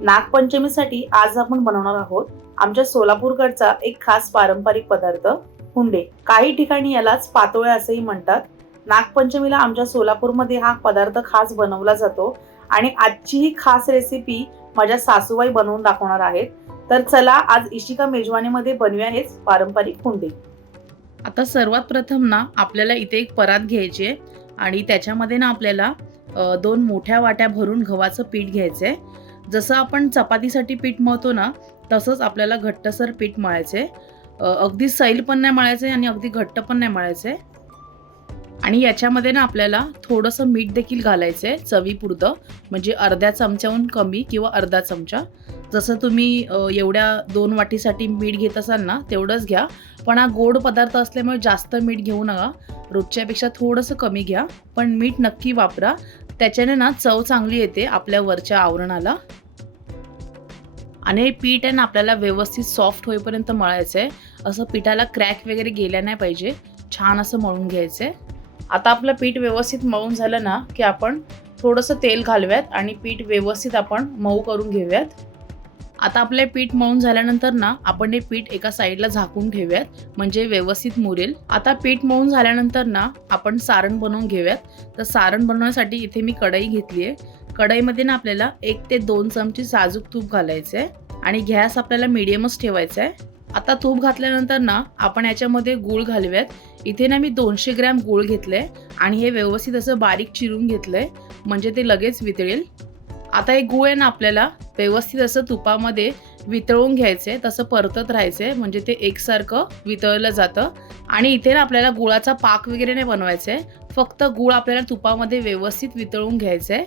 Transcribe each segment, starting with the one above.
नागपंचमीसाठी आज आपण बनवणार आहोत आमच्या सोलापूरकडचा एक खास पारंपरिक पदार्थ हुंडे। काही ठिकाणी यालाच पातोळे असेही म्हणतात। नागपंचमीला आमच्या सोलापूरमध्ये हा पदार्थ खास बनवला जातो आणि आजची ही खास रेसिपी माझ्या सासूबाई बनवून दाखवणार आहेत। तर चला आज इशिका मेजवानीमध्ये बनवूया हेच पारंपरिक हुंडे। आता सर्वात प्रथम ना आपल्याला इथे एक परात घ्यायची आहे आणि त्याच्यामध्ये ना आपल्याला 2 मोठ्या वाट्या भरून गव्हाचं पीठ घ्यायचंय। जसं आपण चपातीसाठी पीठ मळतो ना तसंच आपल्याला घट्टसर पीठ मळायचंय। अगदी सैल पण नाही मळायचंय आणि अगदी घट्ट पण नाही मळायचंय। आणि याच्यामध्ये ना आपल्याला थोडंसं मीठ देखील घालायचंय चवीपुरतं, म्हणजे अर्ध्या चमच्याहून कमी किंवा अर्धा चमचा। जसं तुम्ही एवढ्या 2 वाटीसाठी मीठ घेत असाल ना तेवढंच घ्या, पण हा गोड पदार्थ असल्यामुळे जास्त मीठ घेऊ नका, रोजच्यापेक्षा थोडंसं कमी घ्या, पण मीठ नक्की वापरा, त्याच्याने ना चव चांगली येते आपल्या वरच्या आवरणाला। आणि हे पीठ आहे ना आपल्याला व्यवस्थित सॉफ्ट होईपर्यंत मळायचं आहे। असं पिठाला क्रॅक वगैरे गेल्या नाही पाहिजे, छान असं मळून घ्यायचं आहे। आता आपलं पीठ व्यवस्थित मळून झालं ना की आपण थोडंसं तेल घालूयात आणि पीठ व्यवस्थित आपण मऊ करून घेऊयात। आता आपले पीठ मळून झाल्यानंतर ना आपण हे पीठ एका साईडला झाकून ठेवूयात, म्हणजे व्यवस्थित मुरेल। आता पीठ मळून झाल्यानंतर ना आपण सारण बनवून घेऊयात। तर सारण बनवण्यासाठी इथे मी कढई घेतली आहे। कढईमध्ये ना आपल्याला 1 ते 2 चमचे साजूक तूप घालायचं आहे आणि गॅस आपल्याला मीडियमच ठेवायचा आहे। आता तूप घातल्यानंतर ना आपण याच्यामध्ये गूळ घालूयात। इथे ना मी 200 ग्रॅम गूळ घेतलंय आणि हे व्यवस्थित असं बारीक चिरून घेतलंय, म्हणजे ते लगेच वितळेल। आता हे गूळ आहे ना आपल्याला व्यवस्थित असं तुपामध्ये वितळून घ्यायचंय, तसं परतत राहायचंय, म्हणजे ते एकसारखं वितळलं जातं। आणि इथे ना आपल्याला गुळाचा पाक वगैरे नाही बनवायचा आहे, फक्त गूळ आपल्याला तुपामध्ये व्यवस्थित वितळून घ्यायचं आहे।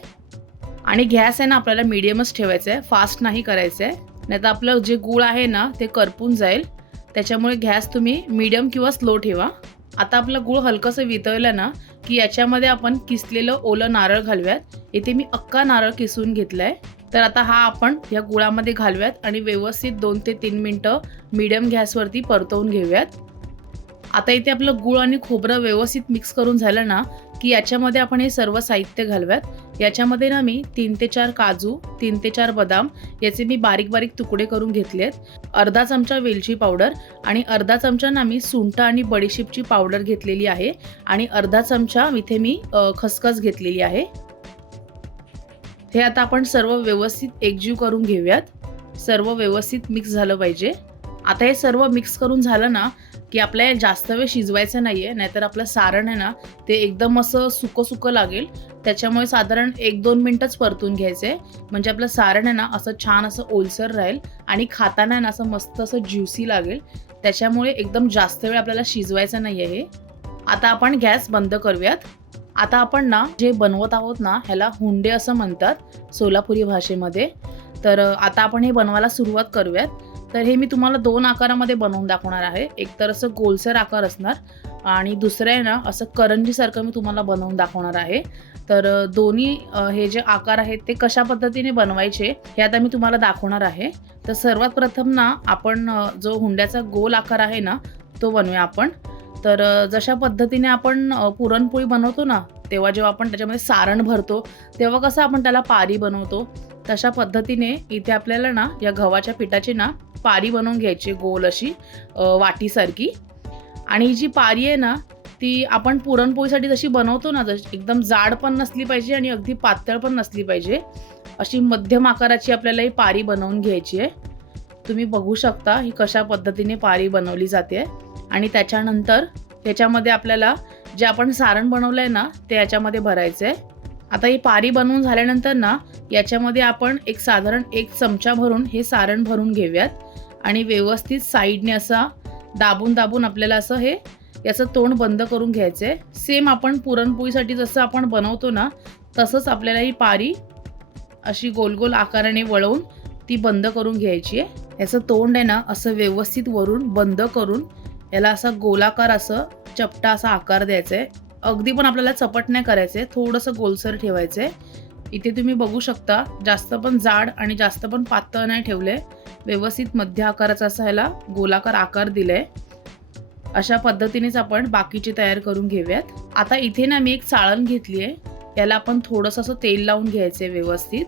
आणि गॅस आहे ना आपल्याला मीडियमच ठेवायचा आहे, फास्ट नाही करायचं आहे, नाहीतर आपलं जे गूळ आहे ना ते करपून जाईल। त्याच्यामुळे गॅस तुम्ही मीडियम किंवा स्लो ठेवा। आता आपलं गूळ हलकंसं वितळलं ना की याच्यामध्ये आपण किसलेलं ओलं नारळ घालूयात। इथे मी अख्खा नारळ किसून घेतलाय। तर आता हा आपण या गुळामध्ये घालूयात आणि व्यवस्थित 2 ते 3 मिनिटं मीडियम गॅसवरती परतवून घेऊयात। आता इथे आपलं गूळ आणि खोबरं व्यवस्थित मिक्स करून झालं ना की याच्यामध्ये आपण हे सर्व साहित्य घालूयात। याच्यामध्ये ना मी 3 ते 4 काजू, 3 ते 4 बदाम याचे मी बारीक बारीक तुकडे करून घेतलेत, अर्धा चमचा वेलची पावडर आणि अर्धा चमचा ना मी सुंठ आणि बडीशेपची पावडर घेतलेली आहे आणि अर्धा चमचा इथे मी खसखस घेतलेली आहे। हे आता आपण सर्व व्यवस्थित एकजीव करून घेऊयात, सर्व व्यवस्थित मिक्स झालं पाहिजे। आता हे सर्व मिक्स करून झालं ना की आपल्याला जास्त वेळ शिजवायचं नाहीये, नाहीतर आपलं सारण आहे ना ते एकदम असं सुकं सुकं लागेल। त्याच्यामुळे साधारण 1-2 मिनिटच परतून घ्यायचे, म्हणजे आपलं सारण आहे ना असं छान असं ओलसर राहील आणि खाताना ना असं मस्त असं ज्युसी लागेल। त्याच्यामुळे एकदम जास्त वेळ आपल्याला शिजवायचं नाहीये हे। आता आपण गॅस बंद करूयात। आता आपण ना जे बनवत आहोत ना ह्याला हुंडे असं म्हणतात सोलापुरी भाषेमध्ये। तर आता आपण हे बनवायला सुरुवात करूयात। तर हे मी तुम्हाला 2 आकारामध्ये बनवून दाखवणार आहे। एक तर असं गोलसर आकार असणार आणि दुसरं आहे ना असं करंजीसारखं मी तुम्हाला बनवून दाखवणार आहे। तर दोन्ही हे जे आकार आहेत ते कशा पद्धतीने बनवायचे हे आता मी तुम्हाला दाखवणार आहे। तर सर्वात प्रथम ना आपण जो हुंड्याचा गोल आकार आहे ना तो बनवूया आपण। तर जशा पद्धतीने आपण पुरणपोळी बनवतो ना तेव्हा जेव्हा आपण त्याच्यामध्ये सारण भरतो तेव्हा कसं आपण त्याला पारी बनवतो, तशा पद्धतीने इथे आपल्याला ना या गव्हाच्या पिठाची ना पारी बनवून घ्यायची गोल अशी वाटीसारखी। आणि ही जी पारी आहे ना ती आपण पुरणपोळीसाठी जशी बनवतो ना, जशी एकदम जाड पण नसली पाहिजे आणि अगदी पातळ पण नसली पाहिजे, अशी मध्यम आकाराची आपल्याला ही पारी बनवून घ्यायची आहे। तुम्ही बघू शकता ही कशा पद्धतीने पारी बनवली जाते। आणि त्याच्यानंतर त्याच्यामध्ये आपल्याला जे आपण सारण बनवलंय ना ते याच्यामध्ये भरायचं आहे। आता ही पारी बनवून झाल्यानंतर ना याच्यामध्ये आपण एक साधारण 1 चमचा भरून हे सारण भरून घेऊयात आणि व्यवस्थित साईडने असा दाबून दाबून आपल्याला असं हे याचं तोंड बंद करून घ्यायचं आहे। सेम आपण पुरणपोळीसाठी जसं आपण बनवतो ना तसंच आपल्याला ही पारी अशी गोल गोल आकाराने वळवून ती बंद करून घ्यायची आहे। याचं तोंड आहे ना असं व्यवस्थित वरून बंद करून याला असा गोलाकार असं चपटा असा आकार द्यायचा आहे। अगदी पण आपल्याला चपट नाही करायचं आहे, थोडंसं गोलसर ठेवायचं आहे। इथे तुम्ही बघू शकता जास्त पण जाड आणि जास्त पण पातळ नाही ठेवले, व्यवस्थित मध्य आकाराचा असा ह्याला गोलाकार आकार दिलाय। अशा पद्धतीनेच आपण बाकीचे तयार करून घेऊयात। आता इथे ना मी एक चाळण घेतली आहे, याला आपण थोडंसं असं तेल लावून घ्यायचं आहे व्यवस्थित।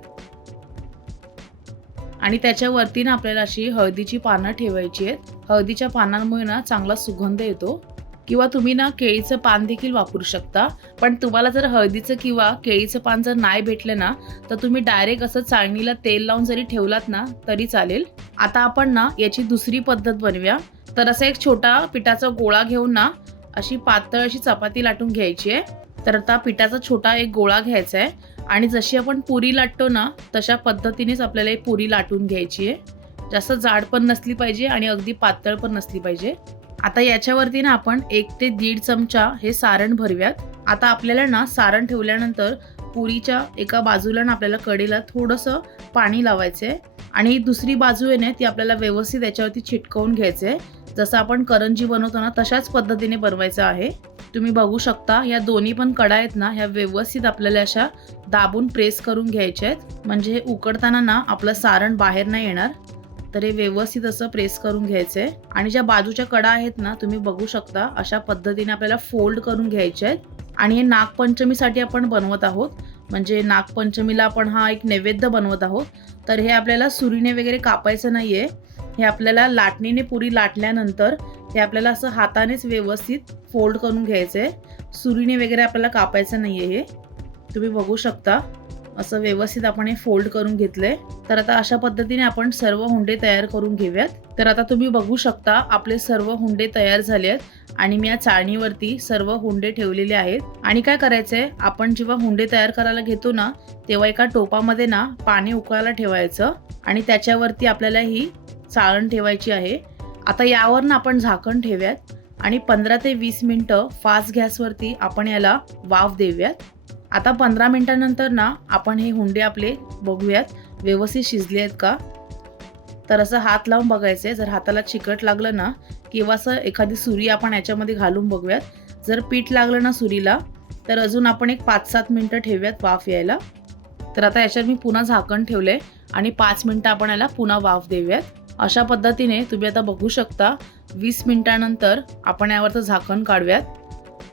आणि त्याच्यावरती ना आपल्याला अशी हळदीची पानं ठेवायची आहेत. हळदीच्या पानांमुळे ना चांगला सुगंध येतो. किंवा तुम्ही ना केळीचं पान देखील वापरू शकता. पण तुम्हाला जर हळदीचं किंवा केळीचं पान जर नाही भेटलं ना तर तुम्ही डायरेक्ट असं चाळणीला तेल लावून जरी ठेवलात ना तरी चालेल. आता आपण ना याची दुसरी पद्धत बनवूया. तर असा एक छोटा पिठाचा गोळा घेऊन ना अशी पातळ अशी चपाती लाटून घ्यायची आहे. तर आता पिठाचा छोटा एक गोळा घ्यायचा आहे आणि जशी आपण पुरी लाटतो ना तशा पद्धतीनेच आपल्याला ही पुरी लाटून घ्यायची आहे. जास्त जाड पण नसली पाहिजे आणि अगदी पातळ पण नसली पाहिजे. आता याच्यावरती ना आपण 1 ते 1.5 चमचा हे सारण भरूयात. आता आपल्याला ना सारण ठेवल्यानंतर पुरीच्या एका बाजूला ना आपल्याला कडेला थोडंसं पाणी लावायचं आहे आणि दुसरी बाजू आहे ना ती आपल्याला व्यवस्थित याच्यावरती चिटकवून घ्यायचं आहे. जसं आपण करंजी बनवतो ना तशाच पद्धतीने बनवायचं आहे. तुम्ही बघू शकता या दोन्ही पण कडा आहेत ना ह्या व्यवस्थित आपल्याला अशा दाबून प्रेस करून घ्यायच्या आहेत. म्हणजे उकडताना ना आपलं सारण बाहेर नाही येणार. तर हे व्यवस्थित असं प्रेस करून घ्यायचं आहे. आणि ज्या बाजूच्या कडा आहेत ना तुम्ही बघू शकता अशा पद्धतीने आपल्याला फोल्ड करून घ्यायचे आहेत. आणि हे नागपंचमीसाठी आपण बनवत आहोत. म्हणजे नागपंचमीला आपण हा एक नैवेद्य बनवत आहोत. तर हे आपल्याला सुरीने वगैरे कापायचं नाही आहे. हे आपल्याला लाटणीने पुरी लाटल्यानंतर हे आपल्याला असं हातानेच व्यवस्थित फोल्ड करून घ्यायचं आहे. सुरीने वगैरे आपल्याला कापायचं नाही आहे. हे तुम्ही बघू शकता असं व्यवस्थित आपण हे फोल्ड करून घेतलंय. तर आता अशा पद्धतीने आपण सर्व हुंडे तयार करून घेऊयात. तर आता तुम्ही बघू शकता आपले सर्व हुंडे तयार झाले आहेत आणि मी या चाळणीवरती सर्व हुंडे ठेवलेले आहेत. आणि काय करायचंय आपण जेव्हा हुंडे तयार करायला घेतो ना तेव्हा एका टोपामध्ये ना पाणी उकळायला ठेवायचं आणि त्याच्यावरती आपल्याला ही चाळण ठेवायची आहे. आता यावर ना आपण झाकण ठेवूयात आणि 15 ते 20 मिनिटं फास्ट गॅसवरती आपण याला वाफ देऊयात. आता 15 मिनिटांनंतर ना आपण हे हुंडे आपले बघूयात व्यवस्थित शिजले आहेत का. तर असं हात लावून बघायचे. जर हाताला चिकट लागलं ना किंवा असं एखादी सुरी आपण याच्यामध्ये घालून बघूयात. जर पीठ लागलं ना सुरीला तर अजून आपण एक 5-7 मिनिटं ठेवूयात वाफ यायला. तर आता याच्यावर मी पुन्हा झाकण ठेवलंय आणि 5 मिनिटं आपण याला पुन्हा वाफ देऊयात. अशा पद्धतीने तुम्ही आता बघू शकता 20 मिनिटांनंतर आपण यावरचं झाकण काढूयात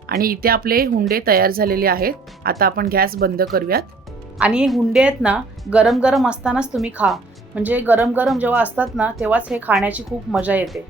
आणि इथे आपले हुंडे तयार झालेले आहेत. आता आपण गॅस बंद करूयात. आणि हे हुंडे आहेत ना गरम गरम असतानाच तुम्ही खा. म्हणजे गरम गरम जेव्हा असतात ना तेव्हाच हे खाण्याची खूप मजा येते.